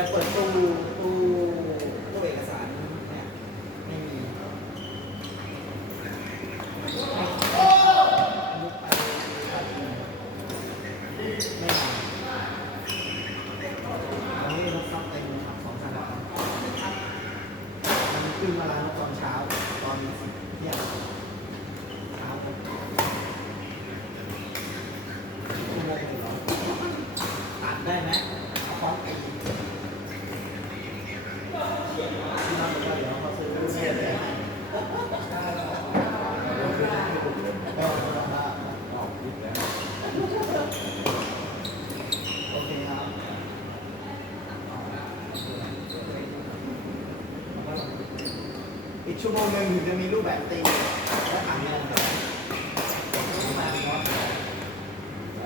ปิดคุณจะเปิดตู้ตู้ตู้เอกสารเนี่ยไม่มีลุกไปไม่มาอันนี้รถซับเต็มขับสองคันมันขึ้นมาแล้วตอนเช้า ตอนเที่ยงเช้าชั่วโมงหนึ่งเหรอตัดได้ไหมเอาพร้อมไปที่น้องบอกว่าเดี๋ยวเขาซื้อเสื้อเลยโอเคครับ อีก ชั่วโมงหนึ่งถึงจะมีรูปแบบตีและอ่านเงิน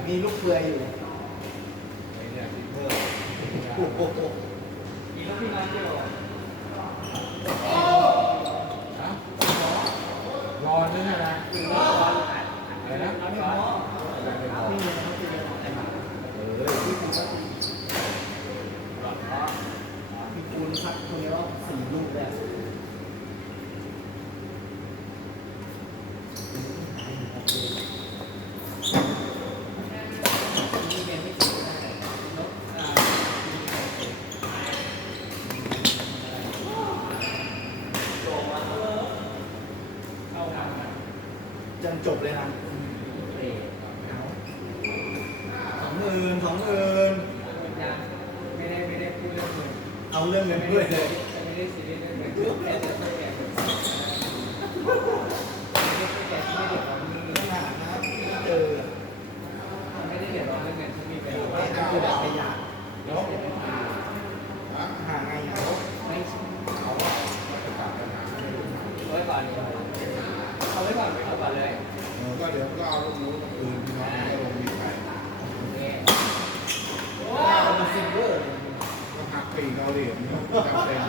มีลูกเฟือยอยู่โอ้โหมีรถที่ร้านเดียว รอด้วยนะ คือรถร้อนอัด อะไรนะ รถร้อน นี่เลยเขาตีกันแต่มา เออ ที่คุณว่า ร้อนเพราะ มีปูนพัดคนนี้ว่าสี่ลูกเลยนี่เป็นไม่ถึงรถอ่า เข้าทางกัน จนจบเลยนะเตะสองหมื่นสองหมื่นยังไม่ได้ไม่ได้พูดเรื่องเงินเอาเรื่องเงินด้วยเลยไม่ได้ซีเรียสเรื่องเงินคือแค่จะช่วยแกไม่ได้ช่วยแกที่ไม่เดือดร้อนเรื่องเงินขนาดนะเจอไม่ได้เดือดร้อนเรื่องเงินที่มีไปไอ้นั่นคือแบบประหยัดแล้ว หาไงอะ ไม่ใช่ เขาว่าจะกลับปัญหาไม่รู้ เอาไว้ก่อนเอาไว้ก่อนเอาก่อนเลย เออก็เดี๋ยวก็เอาลูกนู้นมาคืนพี่น้องก็ลงมีใคร นี่ ว้าวมันซิลเวอร์ ก็หักปีกเอาเหรียญ จำเป็น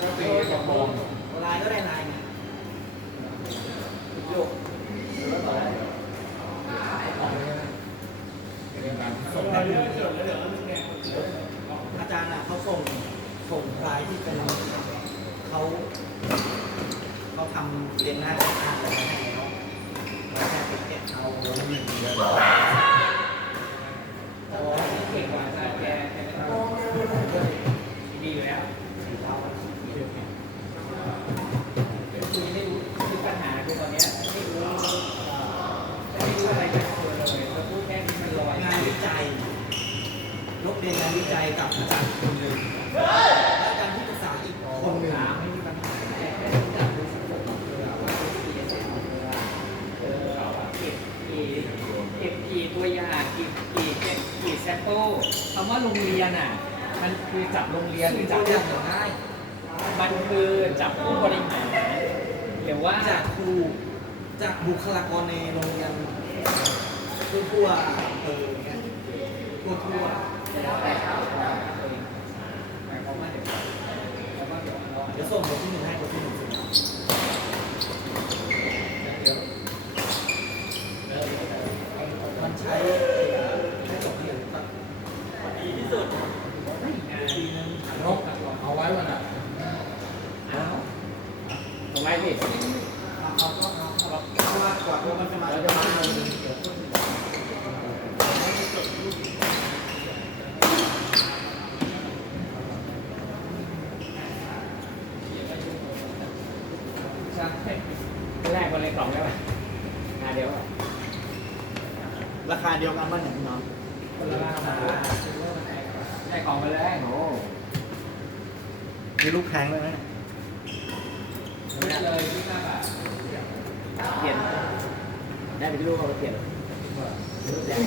ก็ตีกระบองลายก็ได้ลายนะโยกเป็นการส่งเราให้เลืดูอกจดแล้วเดี๋ยวเราแกอาจารย์อะเขาส่งส่งลายที่เป็นเขาเขาทำเรียนหน้าอาอะไรให้เราเราแค่ไปแกะเอาแล้วมันโอ้เก่งกว่าอาจารย์แกแกดีอยู่แล้วคือไม่รู้คือปัญหาคือตอนเนี้ยไม่รู้ไม่รู้อะไรจากตัวเลยเราพูดแค่นี้มันลอย งานวิจัยล บเรียนงานวิจัยกับอาจารย์คนหนึ่งและอาจารย์ที่ปรึกษาอีกคนหนึ่งถามไม่มีปัญหาแค่แค่รู้จักรู้สึกผมเอย่าเป็นเออเรเก็บกี่เก็บกี่ตัวอย่างกี่กี่เก็บกี่แซมเปิลคำว่าโรงเรียนอะ มันคือจับโรงเรียนหรือจับเรื่องอย่างง่ายมันคือจับผู้บริหารหรือว่าจากครูจากบุคลากรในโรงเรียนทั่วๆเออเนี่ยทั่วทั่วแล้วแต่เขาหมายความว่าเดี๋ยวแล้วก็เดี๋ยวเราๆ เดี๋ยวส่งคนที่หนึ่งให้คนที่หนึ่งสิเดี๋ยวมันใช้ให้จบที่อื่นครับดีที่สุดไม่งานปีนึงนกเอาไว้วันน่ะเอาทำไมพี่เอาเอาก็เอาเอาเพราะว่ากว่ามันจะมาจะมาเดี๋ยวคนอื่น ใช่แรกวันเลยกล่องได้ไหมงานเดียวอะ ราคา เดียวกันบ้านอย่างพี่น้องคนละราคาได้ของไปเลยโอ้มีลูกแพงเลยไหมชุดเลยที่ห้าบาทเปลี่ยน ได้ไปที่ลูกเขาเปลี่ยนแดง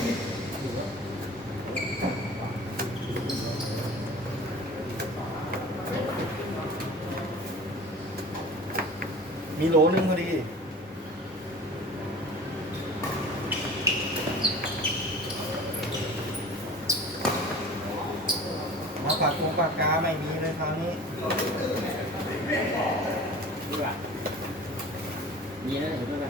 มีโหลนึงพอดี มาปากกงปากกา ไม่มีเลยคราวนี้ดีกว่ามีนะเห็นไหมแบ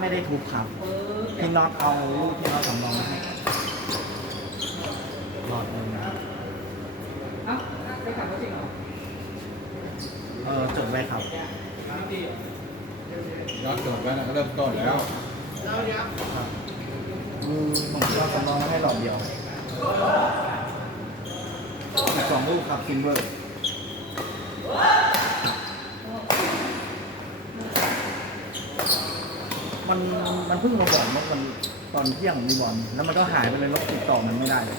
ไม่ได้ทุบครับ พี่น็อตเอาลูกพี่น็อตสำรองมาให้หลอดหนึ่งนะครับเอ้าไปขับรถจริงเหรอเออจบไว้ครับ ยอดจบไดไว้นะก็เริ่มต้นแล้วมือผมพี่น็อตสำรองมาให้หลอดเดียวสองลูกครับซิงเวอร์ มันมันเพิ่งมาบอกเมื่อวันตอนเที่ยงมีบอลแล้วมันก็หายไปเลยลบติดต่อมันไม่ได้เลย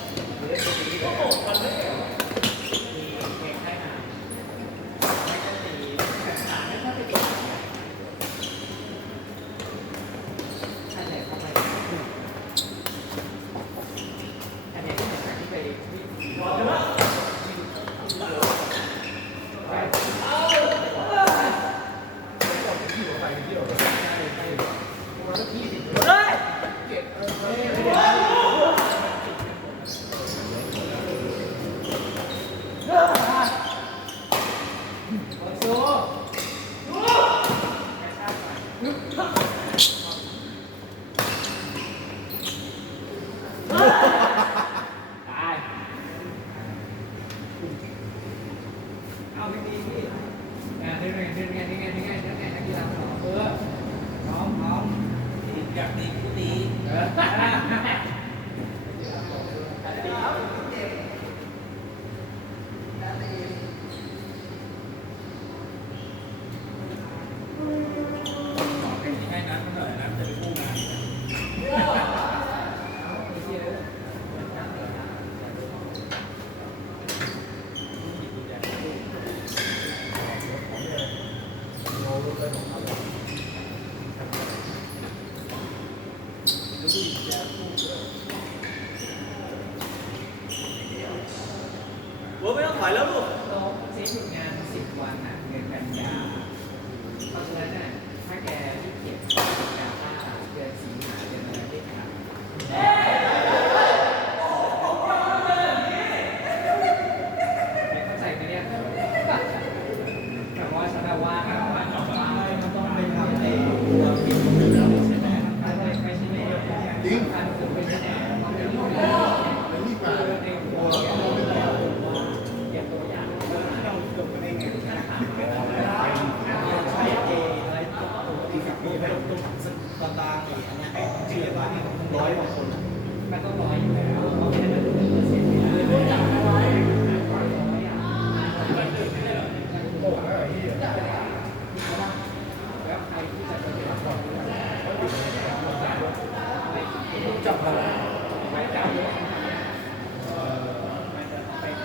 มันต้องร้อยอยู่แล้ว